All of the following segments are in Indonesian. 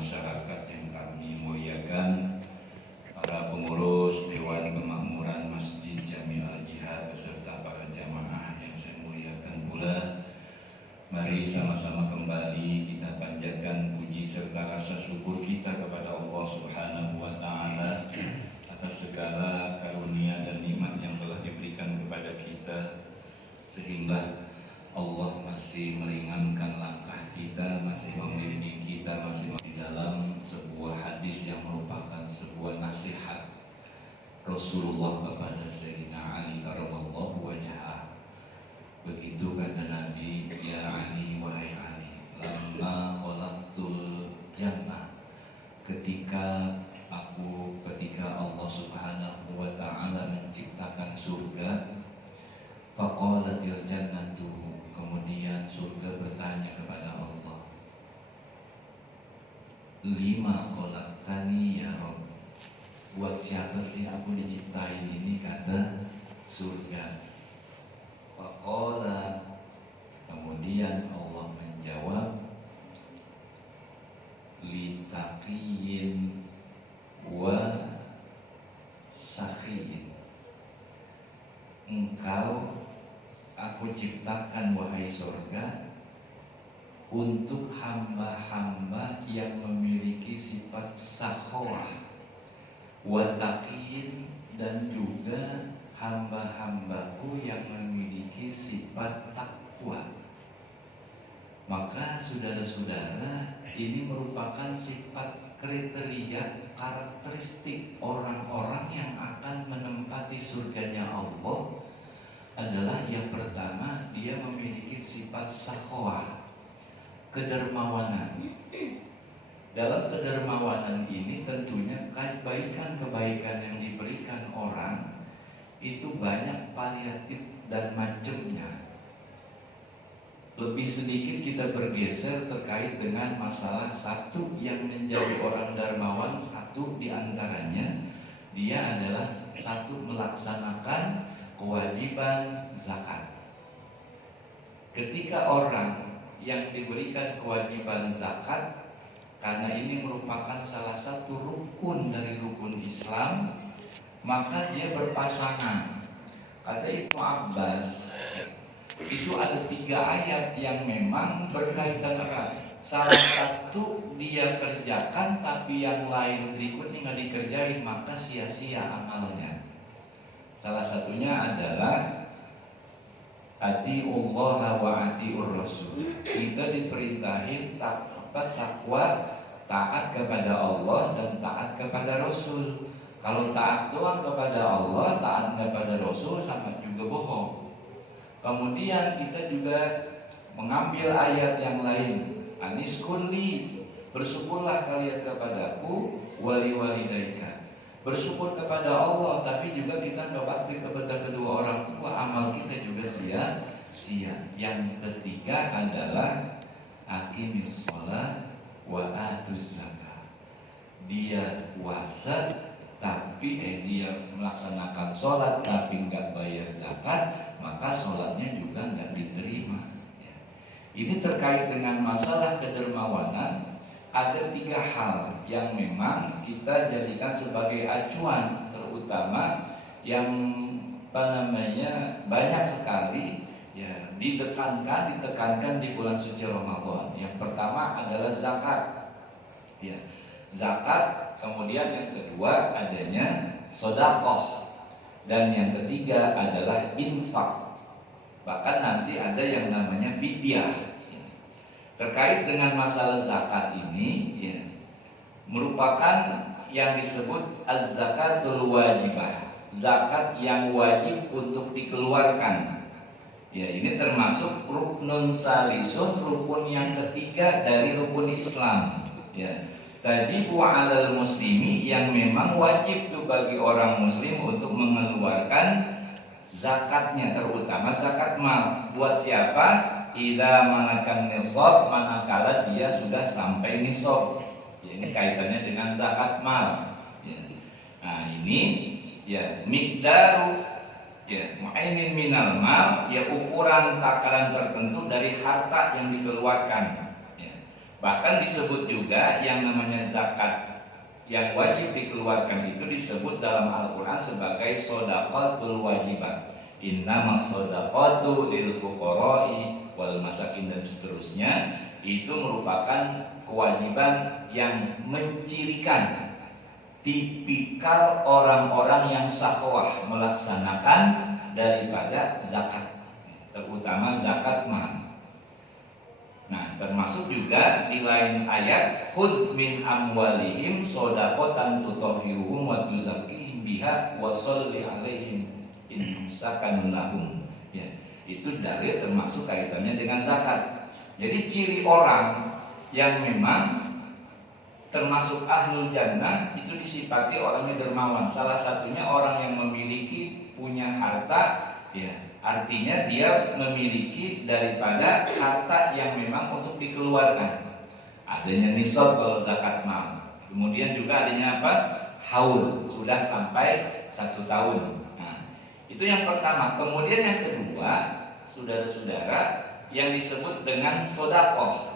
masyarakat yang kami muliakan, para pengurus Dewan Kemakmuran Masjid Jami Al-Jihad beserta para jamaah yang saya muliakan pula. Mari sama-sama kembali kita panjatkan puji serta rasa syukur kita kepada Allah Subhanahu wa Ta'ala atas segala karunia dan nikmat yang telah diberikan kepada kita, sehingga Allah masih meringankan langkah kita, masih membimbing kita, masih di dalam sebuah hadis yang merupakan sebuah nasihat Rasulullah kepada Sayyidina Ali karramallahu wajhah. Begitu kata Nabi, ya Ali, wahai Ali, lamma khalaqtul jannah, ketika Allah Subhanahu wa Ta'ala menciptakan surga, faqalatil jannatu, kemudian surga bertanya kepada Allah, lima khalaqtani ya Rabb, buat siapa sih aku diciptain ini, kata surga. Faqala, kemudian Allah menjawab, litaqiyin wa sakhiyin, engkau aku ciptakan wahai surga untuk hamba-hamba yang memiliki sifat sakhawah, wataqiyin, dan juga hamba-hambaku yang memiliki sifat takwa. Maka saudara-saudara, ini merupakan sifat kriteria karakteristik orang-orang yang akan menempati surganya Allah. Adalah yang pertama, dia memiliki sifat sakhawah, kedermawanan. Dalam kedermawanan ini tentunya kebaikan-kebaikan yang diberikan orang itu banyak variatif dan macamnya. Lebih sedikit kita bergeser terkait dengan masalah satu yang menjadi orang dermawan. Satu diantaranya, dia adalah satu, melaksanakan kewajiban zakat. Ketika orang yang diberikan kewajiban zakat, karena ini merupakan salah satu rukun dari rukun Islam, maka dia berpasangan. Kata Ibnu Abbas, itu ada 3 ayat yang memang berkaitan erat. Salah satu dia kerjakan, tapi yang lain berikutnya nggak dikerjain, maka sia-sia amalnya. Salah satunya adalah atiullaha wa atiur rasul. Kita diperintahin takwa, taat kepada Allah dan taat kepada Rasul. Kalau taat doang kepada Allah, taat kepada Rasul, sama juga bohong. Kemudian kita juga mengambil ayat yang lain, aniskunli, bersyukurlah kalian kepadaku, wali walidaika, bersyukur kepada Allah, tapi juga kita berbakti kepada kedua orang tua, amal kita juga sia-sia. Yang ketiga adalah aqimis shalah wa atuz zakat. Dia puasa tapi dia melaksanakan sholat tapi nggak bayar zakat, maka sholatnya juga nggak diterima. Ini terkait dengan masalah kedermawanan. Ada 3 hal yang memang kita jadikan sebagai acuan, terutama yang banyak sekali ya ditekankan di bulan suci Ramadan. Yang pertama adalah zakat. Ya, zakat. Kemudian yang kedua adanya sedekah, dan yang ketiga adalah infak. Bahkan nanti ada yang namanya fidyah. Terkait dengan masalah zakat ini, ya, merupakan yang disebut az-zakatul wajibah, zakat yang wajib untuk dikeluarkan. Ya, ini termasuk ruknun salisun, rukun yang ketiga dari rukun Islam. Ya. Tajibu 'alal muslimi, yang memang wajib tuh bagi orang muslim untuk mengeluarkan zakatnya, terutama zakat mal. Buat siapa? Idza manakan nisab, manakala dia sudah sampai nisab. Ya, ini kaitannya dengan zakat mal. Ya. Nah, ini ya miqdaru ya mu'ainin minal mal, ya ukuran takaran tertentu dari harta yang dikeluarkan. Bahkan disebut juga yang namanya zakat yang wajib dikeluarkan itu disebut dalam Al-Quran sebagai shodaqatul wajibah. Innamas shodaqatu lil fuqara'i wal masakin dan seterusnya. Itu merupakan kewajiban yang mencirikan tipikal orang-orang yang sakhwah melaksanakan daripada zakat, terutama zakat mal. Nah, termasuk juga di lain ayat, khudz min amwalihim shadaqatan tutahhiruhum wa tuzakkihim biha wa sholli alaihim in sakanun lahum. Ya, itu dalil termasuk kaitannya dengan zakat. Jadi ciri orang yang memang termasuk ahlul jannah itu disifati orangnya dermawan. Salah satunya orang yang memiliki punya harta, ya. Artinya dia memiliki daripada harta yang memang untuk dikeluarkan. Adanya nisab kalau zakat mal. Kemudian juga adanya apa? Haul, sudah sampai 1 tahun. Nah, itu yang pertama. Kemudian yang kedua, saudara-saudara, yang disebut dengan sodakoh.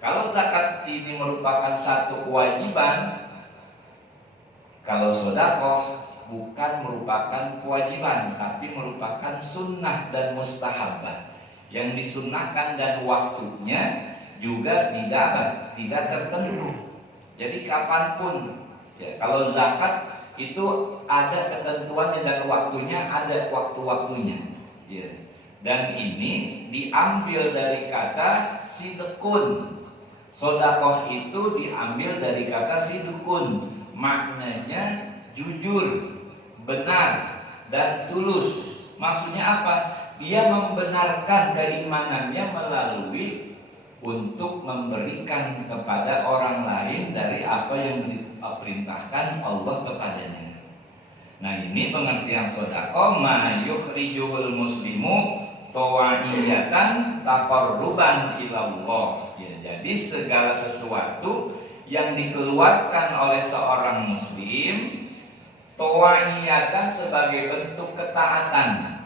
Kalau zakat ini merupakan satu kewajiban, kalau sodakoh bukan merupakan kewajiban, tapi merupakan sunnah dan mustahabah. Yang disunnahkan dan waktunya juga tidak tertentu. Jadi kapanpun, ya, kalau zakat itu ada ketentuannya dan waktunya, ada waktu-waktunya. Ya. Dan ini diambil dari kata sidqun. Sodakoh itu diambil dari kata sidqun, maknanya jujur, benar, dan tulus. Maksudnya apa? Dia membenarkan keimanannya melalui untuk memberikan kepada orang lain dari apa yang diperintahkan Allah kepadanya. Nah, ini pengertian sedekah, ma yukhrijuhul muslimu tawa'iyatan taqarruban ilallah. Ya, jadi segala sesuatu yang dikeluarkan oleh seorang muslim tawa'iyatan sebagai bentuk ketaatan,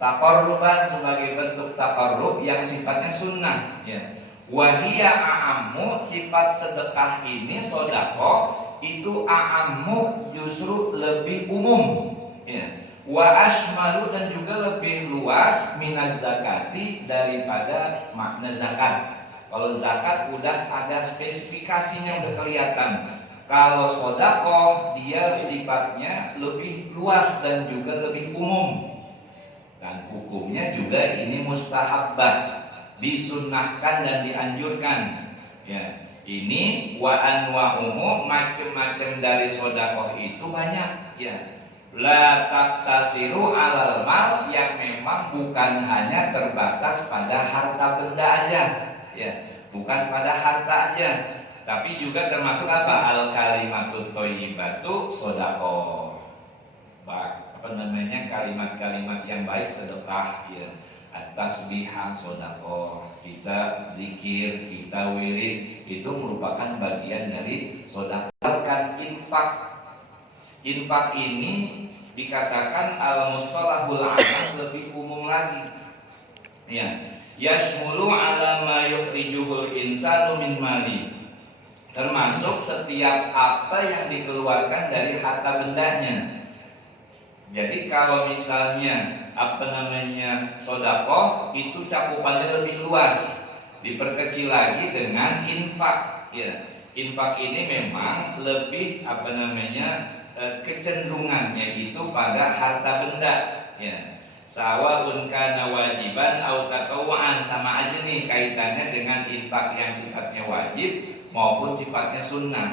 taqarruban sebagai bentuk taqarrub yang sifatnya sunnah, ya. Wahia a'ammu, sifat sedekah ini sedekah itu a'ammu justru lebih umum, ya. Wa ashmalu dan juga lebih luas minaz zakati daripada makna zakat. Kalau zakat udah ada spesifikasinya, udah kelihatan. Kalau sodakoh dia sifatnya lebih luas dan juga lebih umum. Dan hukumnya juga ini mustahabbah, disunnahkan dan dianjurkan. Ya, ini wa anwa'uhu, macam-macam dari sodakoh itu banyak. Ya, la taqtasiru alal mal, yang memang bukan hanya terbatas pada harta benda aja. Ya, bukan pada harta aja. Tapi juga termasuk apa? Al kalimatut thayyibatu sedekah. Apa namanya? Kalimat-kalimat yang baik sedekah, ya. At-tasbihah sedekah. Kita zikir, kita wirid, itu merupakan bagian dari sedekah. Kan infak. Infak ini dikatakan al-mustalahul 'am, lebih umum lagi. Ya. Yashmulu 'ala ma yukhrijuhul insanu min mali. Termasuk setiap apa yang dikeluarkan dari harta bendanya. Jadi kalau misalnya sodakoh itu cakupannya lebih luas, diperkecil lagi dengan infak. Ya, infak ini memang lebih kecenderungannya itu pada harta benda. Ya, sawaun kana wajiban au tatawuan, sama aja nih kaitannya dengan infak yang sifatnya wajib maupun sifatnya sunnah.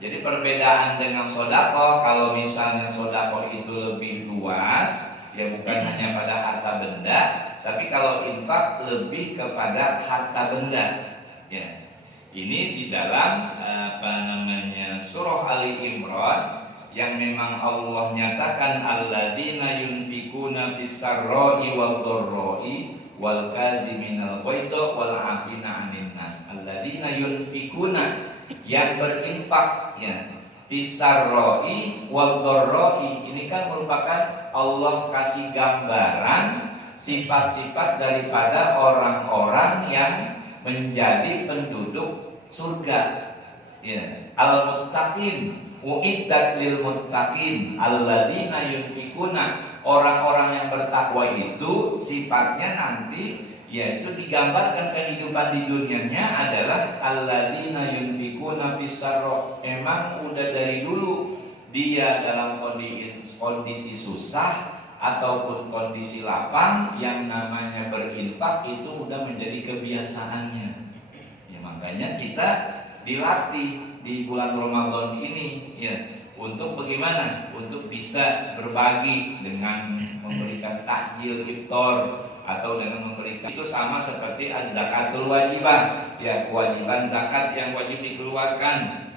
Jadi perbedaan dengan sodakoh, kalau misalnya sodakoh itu lebih luas, ya bukan hanya pada harta benda, tapi kalau infak lebih kepada harta benda. Ya, ini di dalam surah Ali Imran yang memang Allah nyatakan alladzina yunfikuna fis-sarra'i wad-dharra'i wal kaziminal ghaidha wal 'afina 'anil nas. Alladzina yunfikuna, yang berinfak, ya, fis-sarra'i wad-dharra'i. Ini kan merupakan Allah kasih gambaran sifat-sifat daripada orang-orang yang menjadi penduduk surga. Ya, al-muttaqin, uiddat lil muttaqin alladzina yunfikuna, orang-orang yang bertakwa itu sifatnya nanti yaitu digambarkan kehidupan di dunianya adalah alladzina yunfikuna fis-sarra. Emang udah dari dulu dia dalam kondisi susah ataupun kondisi lapang, yang namanya berinfak itu udah menjadi kebiasaannya. Ya, makanya kita dilatih di bulan Ramadan ini ya untuk bagaimana? Untuk bisa berbagi dengan memberikan takjil iftar atau dengan memberikan, itu sama seperti az-zakatul wajibah ya, kewajiban zakat yang wajib dikeluarkan.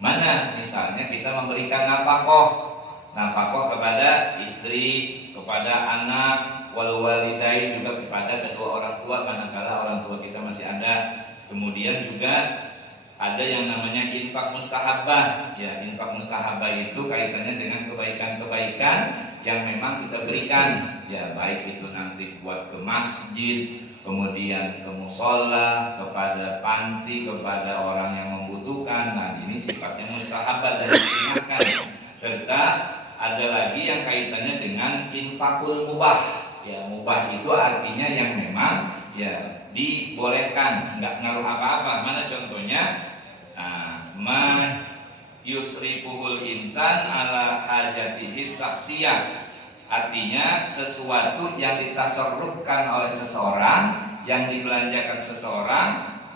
Mana misalnya kita memberikan nafkah kepada istri, kepada anak, wal walidain, juga kepada kedua orang tua manakala orang tua kita masih ada. Kemudian juga ada yang namanya infak mustahabah ya. Infak mustahabah itu kaitannya dengan kebaikan-kebaikan yang memang kita berikan ya, baik itu nanti buat ke masjid, kemudian ke musola, kepada panti, kepada orang yang membutuhkan. Nah, ini sifatnya mustahabah dan disunahkan. Serta ada lagi yang kaitannya dengan infakul mubah ya. Mubah itu artinya yang memang ya dibolehkan, nggak ngaruh apa-apa. Mana contohnya? Ma yusrifuhul insan ala hajatihi saksiyah, artinya sesuatu yang ditasarrufkan oleh seseorang, yang dibelanjakan seseorang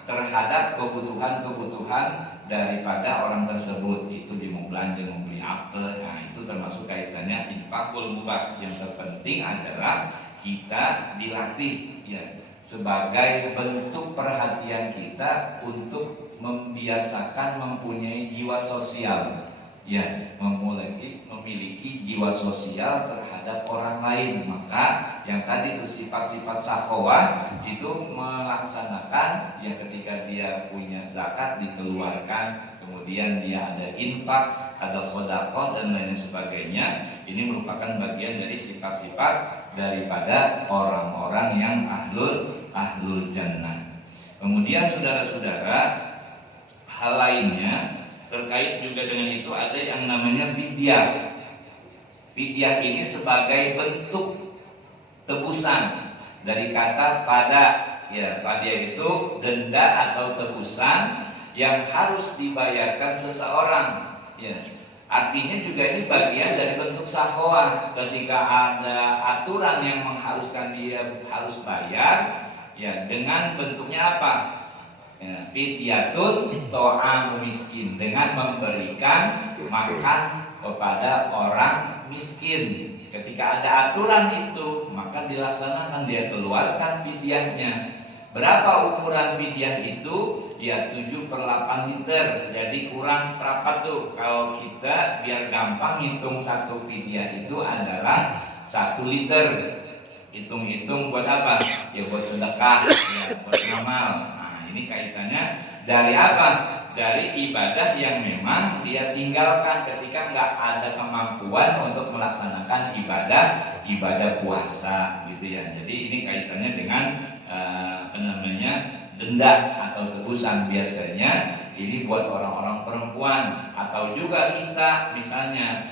terhadap kebutuhan-kebutuhan daripada orang tersebut. Itu dia mau belanja, mau beli apa, nah itu termasuk kaitannya infakul mubah. Yang terpenting adalah kita dilatih ya, sebagai bentuk perhatian kita untuk membiasakan mempunyai jiwa sosial ya, memiliki jiwa sosial terhadap orang lain. Maka yang tadi itu sifat-sifat sakhawah itu melaksanakan ya, ketika dia punya zakat dikeluarkan, kemudian dia ada infak, ada sedekah dan lain sebagainya. Ini merupakan bagian dari sifat-sifat daripada orang-orang yang ahlul jannah. Kemudian saudara-saudara, hal lainnya terkait juga dengan itu ada yang namanya fidyah. Fidyah ini sebagai bentuk tebusan dari kata fada ya. Fada itu denda atau tebusan yang harus dibayarkan seseorang ya. Artinya juga ini bagian dari bentuk sakhawah. Ketika ada aturan yang mengharuskan dia harus bayar ya, dengan bentuknya apa? Ya, fidyatun ta'amu miskin, dengan memberikan makan kepada orang miskin. Ketika ada aturan itu, maka dilaksanakan, dia keluarkan fidyahnya. Berapa ukuran fidyah itu? Ya 7/8 liter. Jadi kurang seperempat tuh. Kalau kita biar gampang hitung, satu fidyah itu adalah 1 liter. Hitung-hitung buat apa? Ya buat sedekah, ya buat ngamal. Ini kaitannya dari apa? Dari ibadah yang memang dia tinggalkan ketika nggak ada kemampuan untuk melaksanakan ibadah puasa gitu ya. Jadi ini kaitannya dengan denda atau tebusan. Biasanya ini buat orang-orang perempuan atau juga kita,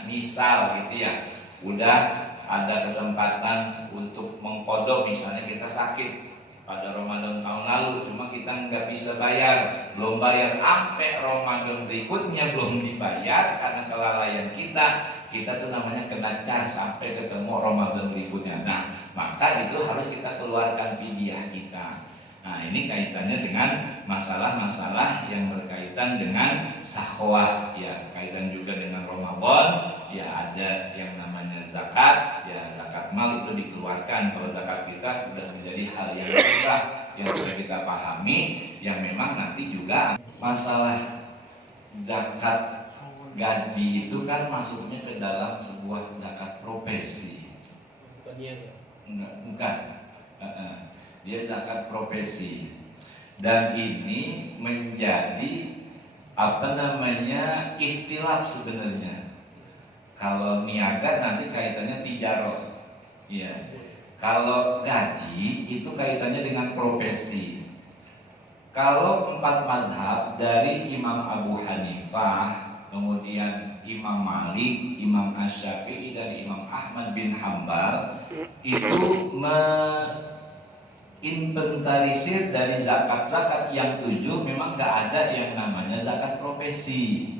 misal gitu ya, udah ada kesempatan untuk mengkodok, misalnya kita sakit pada Ramadan tahun lalu, cuma kita nggak bisa bayar, belum bayar sampai Ramadan berikutnya belum dibayar karena kelalaian kita tuh namanya kena cas sampai ketemu Ramadan berikutnya. Nah, maka itu harus kita keluarkan fidyah kita. Nah, ini kaitannya dengan masalah-masalah yang berkaitan dengan sakhwah ya, kaitan juga dengan Ramadan ya. Ada yang namanya zakat ya, zakat mal itu dikeluarkan. Kalau zakat kita sudah menjadi hal yang susah yang sudah kita pahami, yang memang nanti juga masalah zakat gaji itu kan masuknya ke dalam sebuah zakat profesi. Bukan. Dia zakat profesi. Dan ini menjadi ikhtilaf sebenarnya. Kalau niaga nanti kaitannya tijarah. Ya. Kalau gaji itu kaitannya dengan profesi. Kalau 4 mazhab dari Imam Abu Hanifah, kemudian Imam Malik, Imam Asy-Syafi'i, dan Imam Ahmad bin Hambal itu inventarisir dari zakat-zakat yang 7 memang nggak ada yang namanya zakat profesi,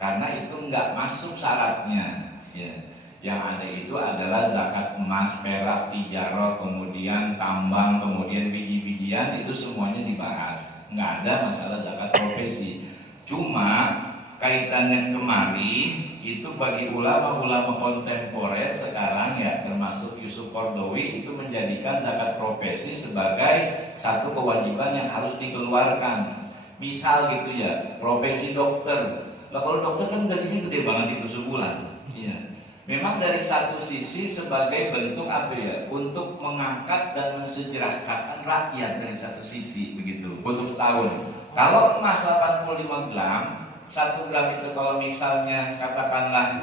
karena itu nggak masuk syaratnya. Ya. Yang ada itu adalah zakat emas, perak, tijarah, kemudian tambang, kemudian biji-bijian, itu semuanya dibahas. Nggak ada masalah zakat profesi. Cuma kaitannya kemari itu bagi ulama-ulama kontemporer sekarang ya, termasuk Yusuf Qaradawi, itu menjadikan zakat profesi sebagai satu kewajiban yang harus dikeluarkan. Misal gitu ya, profesi dokter. Lah kalau dokter kan gajinya gede banget itu sebulan. Iya. Memang dari satu sisi sebagai bentuk apa ya, untuk mengangkat dan mensejarahkan rakyat dari satu sisi begitu untuk setahun. Kalau emas 85 gram, 1 gram itu kalau misalnya katakanlah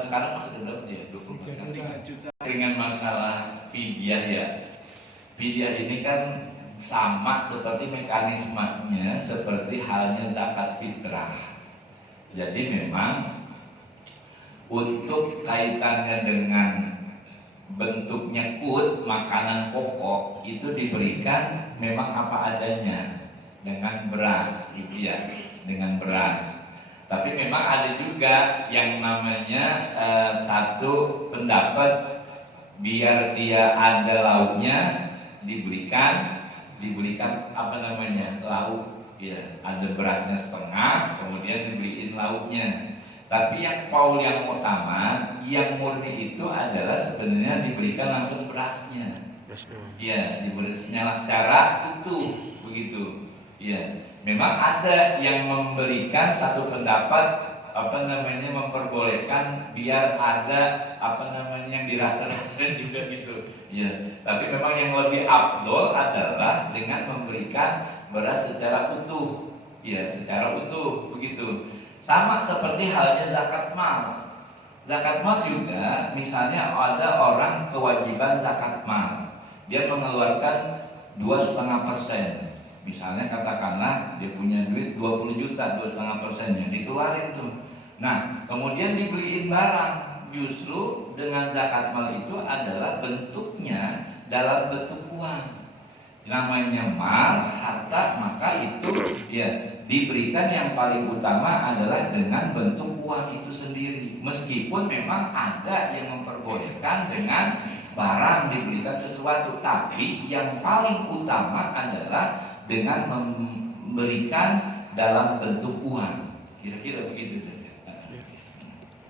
sekarang masih berapa ya? 24 juta. Dengan masalah fidyah ya. Fidyah ini kan sama seperti mekanismenya seperti halnya zakat fitrah. Jadi memang untuk kaitannya dengan bentuknya kut, makanan pokok, itu diberikan memang apa adanya dengan beras, gitu ya, dengan beras. Tapi memang ada juga yang namanya satu pendapat biar dia ada lauknya diberikan apa namanya, lauk, ya, ada berasnya setengah, kemudian dibeliin lauknya. Tapi yang Paul yang utama, yang murni itu adalah sebenarnya diberikan langsung berasnya. Ya, diberinya secara utuh begitu. Ya, memang ada yang memberikan satu pendapat apa namanya, memperbolehkan biar ada apa namanya yang dirasa-rasa juga gitu. Ya, tapi memang yang lebih afdol adalah dengan memberikan beras secara utuh. Ya, secara utuh begitu. Sama seperti halnya zakat mal. Zakat mal juga, misalnya ada orang kewajiban zakat mal, dia mengeluarkan 2,5%. Misalnya katakanlah dia punya duit 20 juta, 2,5%-nya dikeluarin tuh. Nah, kemudian dibeliin barang. Justru dengan zakat mal itu adalah bentuknya dalam bentuk uang. Namanya mal, harta, maka itu ya diberikan yang paling utama adalah dengan bentuk uang itu sendiri. Meskipun memang ada yang memperbolehkan dengan barang diberikan sesuatu, tapi yang paling utama adalah dengan memberikan dalam bentuk uang. Kira-kira begitu saja.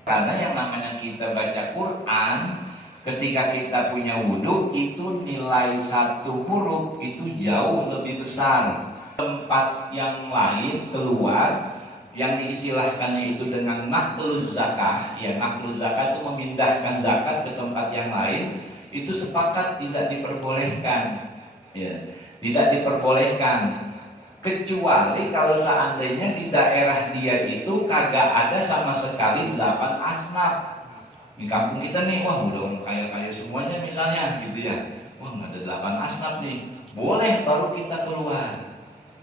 Karena yang namanya kita baca Quran, ketika kita punya wudhu, itu nilai satu huruf itu jauh lebih besar. Tempat yang lain keluar, yang diistilahkannya itu dengan naqluz zakah. Ya, naqluz zakah itu memindahkan zakat ke tempat yang lain, itu sepakat tidak diperbolehkan. Ya, tidak diperbolehkan. Kecuali kalau seandainya di daerah dia itu kagak ada sama sekali 8 asnaf. Di kampung kita nih, wah udah kaya-kaya semuanya misalnya gitu ya. Wah nggak ada 8 asnaf nih, boleh baru kita keluar.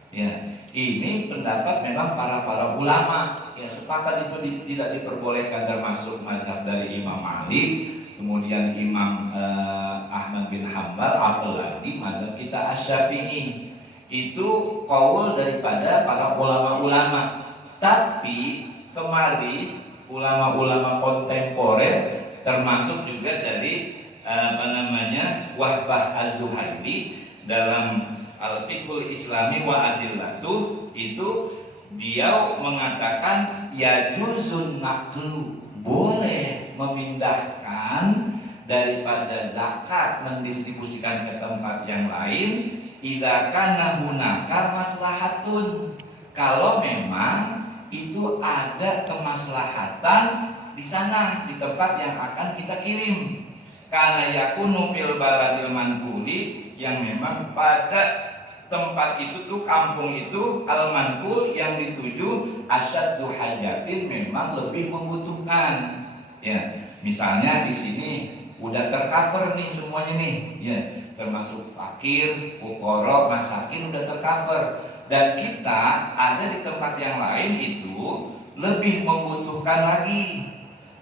Ya, ini pendapat memang para ulama ya, sepakat itu tidak diperbolehkan, termasuk mazhab dari Imam Malik, kemudian Imam Ahmad bin Hambal, apalagi mazhab kita Asy-Syafi'i. Itu qaul daripada para ulama-ulama. Tapi kemari ulama-ulama kontemporer, termasuk juga dari Wahbah Az-Zuhaili dalam Al-Fiqhul Islami wa Adillatuh, itu dia mengatakan yajuzun naqlu, boleh memindahkan daripada zakat mendistribusikan ke tempat yang lain idza kana hunaka maslahatun, kalau memang itu ada kemaslahatan di sana, di tempat yang akan kita kirim. Karena yakunu fil baladil manquli, yang memang pada tempat itu tuh, kampung itu, al-manqul yang dituju asyaddu hajatin, memang lebih membutuhkan. Ya, misalnya di sini udah tercover nih semuanya nih, ya, termasuk fakir, fuqara, masakin udah tercover. dan kita ada di tempat yang lain itu lebih membutuhkan lagi.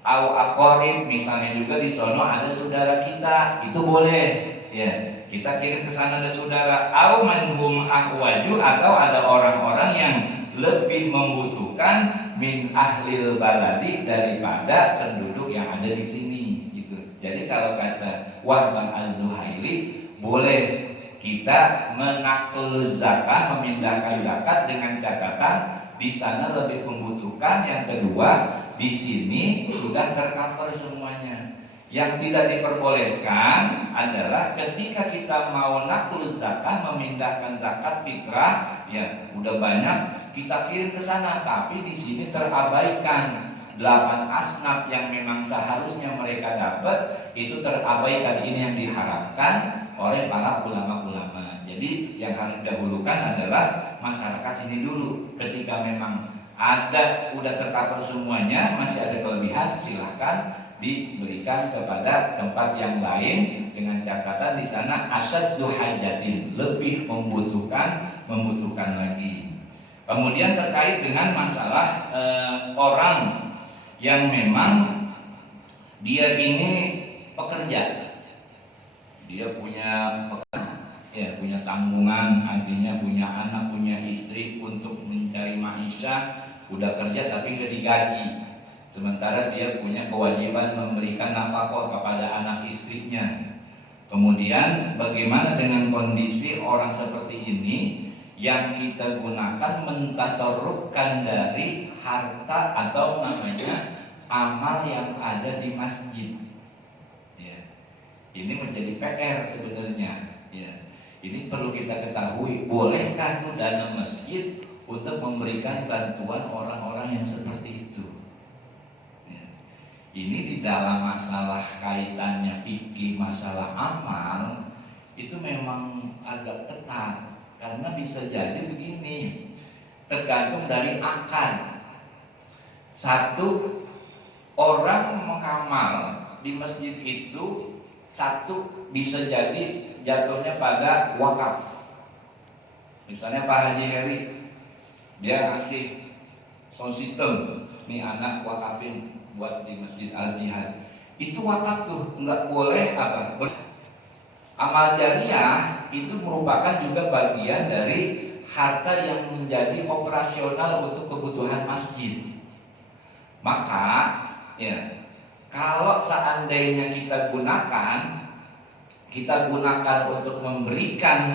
Au aqarib, misalnya juga di sono ada saudara kita, itu boleh ya, kita kirim ke sana ada saudara. Au manhum ahwaju, atau ada orang-orang yang lebih membutuhkan min ahlil baladi, daripada penduduk yang ada di sini gitu. Jadi kalau kata Wahbah Az-Zuhaili, boleh kita menakul zakat, memindahkan zakat dengan catatan di sana lebih membutuhkan. Yang kedua, di sini sudah tercover semuanya. Yang tidak diperbolehkan adalah ketika kita mau nakul zakat, memindahkan zakat fitrah, ya udah banyak kita kirim ke sana, tapi di sini terabaikan 8 asnaf yang memang seharusnya mereka dapat, itu terabaikan. Ini yang diharapkan oleh para ulama-ulama. Jadi yang harus didahulukan adalah masyarakat sini dulu. Ketika memang ada udah tercover semuanya, masih ada kelebihan, silahkan diberikan kepada tempat yang lain dengan catatan di sana asyaddu hajatin, lebih membutuhkan lagi. Kemudian terkait dengan masalah orang yang memang dia ini pekerja, dia punya punya tanggungan, artinya punya anak, punya istri untuk mencari maisha, udah kerja tapi nggak digaji. Sementara dia punya kewajiban memberikan nafkah kepada anak istrinya. Kemudian bagaimana dengan kondisi orang seperti ini yang kita gunakan mentasarrufkan dari harta atau namanya amal yang ada di masjid? Ya. Ini menjadi PR sebenarnya. Ya. Ini perlu kita ketahui, bolehkah itu dana masjid untuk memberikan bantuan orang-orang yang seperti itu? Ini di dalam masalah kaitannya fikih, masalah amal, itu memang agak ketat. Karena bisa jadi begini, tergantung dari akad. Satu orang mengamal di masjid itu, satu bisa jadi jatuhnya pada wakaf. Misalnya Pak Haji Heri, dia ngasih sound system, nih anak wakafin buat di Masjid Al-Jihad. Itu wakaf tuh, nggak boleh apa? Amal jariah itu merupakan juga bagian dari harta yang menjadi operasional untuk kebutuhan masjid. Maka ya, kalau seandainya kita gunakan untuk memberikan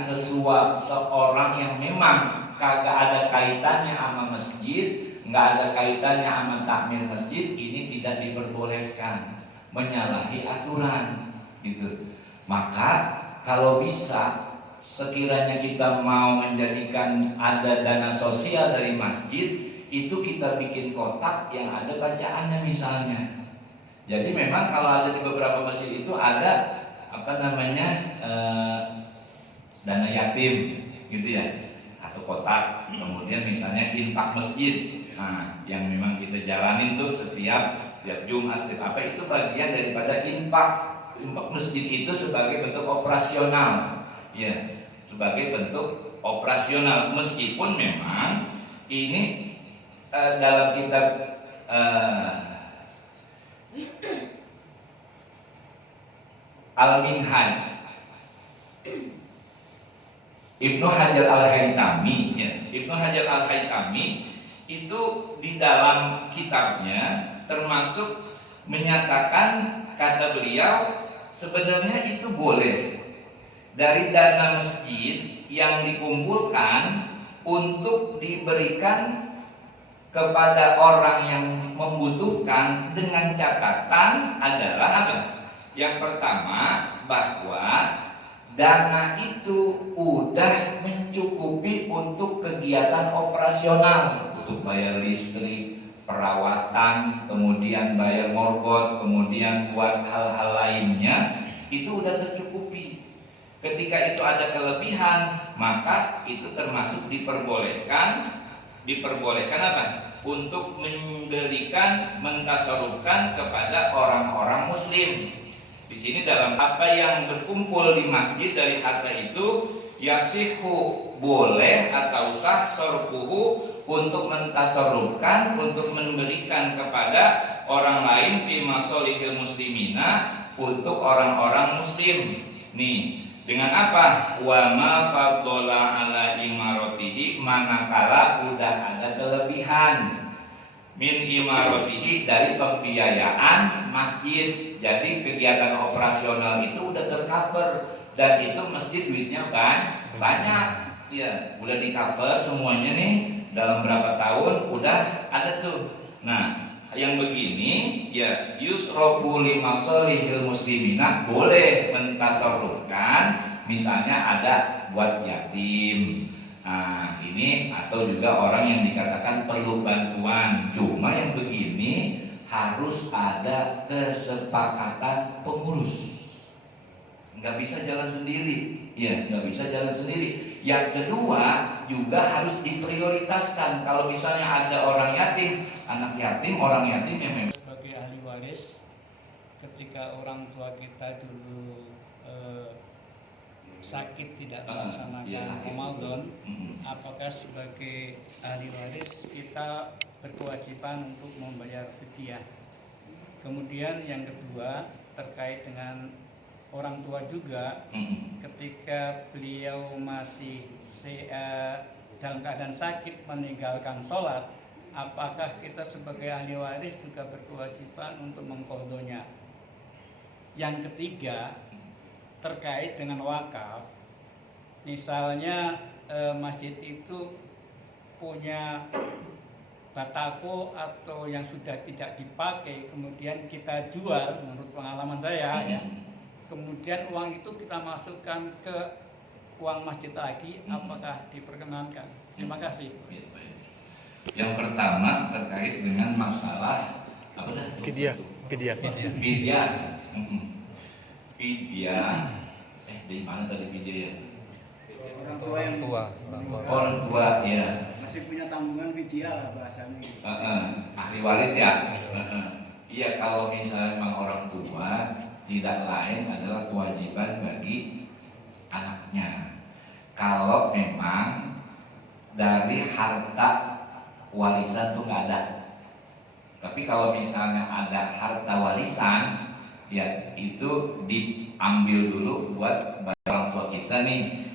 seorang yang memang kagak ada kaitannya sama masjid, nggak ada kaitannya sama takmir masjid, ini tidak diperbolehkan, menyalahi aturan gitu. Maka kalau bisa, sekiranya kita mau menjadikan ada dana sosial dari masjid, itu kita bikin kotak yang ada bacaannya misalnya. Jadi memang kalau ada di beberapa masjid itu ada dana yatim gitu ya, atau kotak, kemudian misalnya infak masjid. Nah, yang memang kita jalanin tuh setiap Jumat, setiap apa, itu bagian daripada infak masjid itu sebagai bentuk operasional, ya, sebagai bentuk operasional. Meskipun memang ini dalam kitab Al-Minhaj Ibnu Hajar Al-Haytami, ya, Ibnu Hajar Al-Haytami itu di dalam kitabnya termasuk menyatakan, kata beliau, sebenarnya itu boleh dari dana masjid yang dikumpulkan untuk diberikan kepada orang yang membutuhkan, dengan catatan adalah apa? Yang pertama, bahwa dana itu udah mencukupi untuk kegiatan operasional, untuk bayar listrik, perawatan, kemudian bayar morgot, kemudian buat hal-hal lainnya, itu udah tercukupi. Ketika itu ada kelebihan, maka itu termasuk diperbolehkan apa? Untuk memberikan, mentasarufkan kepada orang-orang muslim. Di sini dalam apa yang berkumpul di masjid dari harta itu, yasihu boleh atau sah sorfuhu untuk mentasarrufkan, untuk memberikan kepada orang lain fi masolihil muslimina, untuk orang-orang muslim. Nih, dengan apa? Wa ma faddola ala imaratihi, manakala udah ada kelebihan min imaratihi dari pembiayaan masjid. Jadi kegiatan operasional itu udah tercover dan itu masjid duitnya banyak. Ya, udah di cover semuanya nih dalam berapa tahun udah ada tuh. Nah, yang begini ya yusrofu limasolihil muslimina, boleh mentasarrufkan, misalnya ada buat yatim. Nah, ini atau juga orang yang dikatakan perlu bantuan. Cuma yang begini harus ada kesepakatan pengurus. Nggak bisa jalan sendiri, ya nggak bisa jalan sendiri. Yang kedua juga harus diprioritaskan. Kalau misalnya ada orang yatim, anak yatim, orang yatim yang memang sebagai ahli waris, ketika orang tua kita dulu sakit tidak melaksanakan Ramadan, apakah sebagai ahli waris kita berkewajiban untuk membayar fidyah? Kemudian yang kedua terkait dengan orang tua juga, ketika beliau masih dalam keadaan sakit meninggalkan sholat, apakah kita sebagai ahli waris juga berkewajiban untuk mengqadhonya? Yang ketiga terkait dengan wakaf, misalnya masjid itu punya batako atau yang sudah tidak dipakai, kemudian kita jual, menurut pengalaman saya ya, kemudian uang itu kita masukkan ke uang masjid lagi, apakah diperkenankan? Terima kasih. Yang pertama terkait dengan masalah apa dah? Fidyah. Dari mana tadi fidyah ya? Orang tua ya. Masih punya tanggungan fidyah lah bahasanya. Ahli waris ya. Iya, kalau misalnya memang orang tua, tidak lain adalah kewajiban bagi anaknya. Kalau memang dari harta warisan tuh nggak ada. Tapi kalau misalnya ada harta warisan, ya itu diambil dulu buat orang tua kita nih.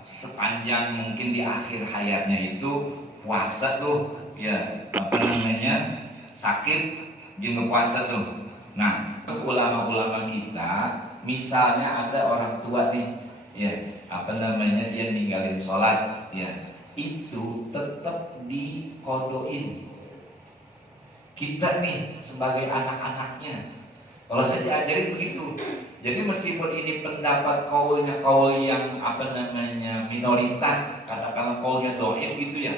Sepanjang mungkin di akhir hayatnya itu puasa tuh, ya apa namanya, sakit juga puasa tuh. Nah, ulama-ulama kita, misalnya ada orang tua nih, ya apa namanya, dia ninggalin sholat, ya itu tetap dikodoin. Kita nih sebagai anak-anaknya, kalau saya diajarin begitu. Jadi meskipun ini pendapat kaulnya kaul yang apa namanya minoritas, katakanlah kaulnya doib gitu ya,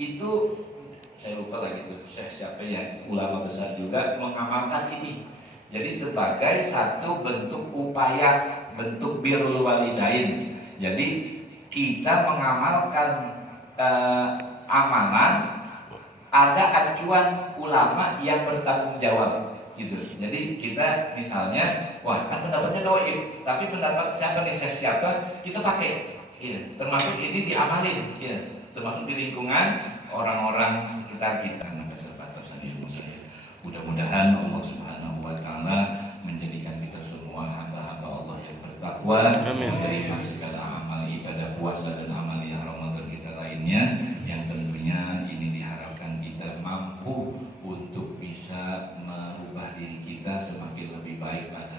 itu saya lupa lagi tuh siapa ya, ulama besar juga mengamalkan ini. Jadi sebagai satu bentuk upaya, bentuk birrul walidain. Jadi kita mengamalkan amalan, ada acuan ulama yang bertanggung jawab gitu. Jadi kita misalnya, wah kan pendapatnya doib, tapi pendapat siapa nih, siapa kita pakai, ya, termasuk ini diamalin, ya, termasuk di lingkungan orang-orang sekitar kita. Nah, keterbatasan ilmu saya, mudah-mudahan Allah Subhanahu wa Ta'ala menjadikan kita semua hamba-hamba Allah yang bertakwa, menerima segala amal ibadah puasa dan amal yang Ramadan kita lainnya, yang tentunya ini diharapkan kita mampu untuk bisa merubah diri kita semakin lebih baik pada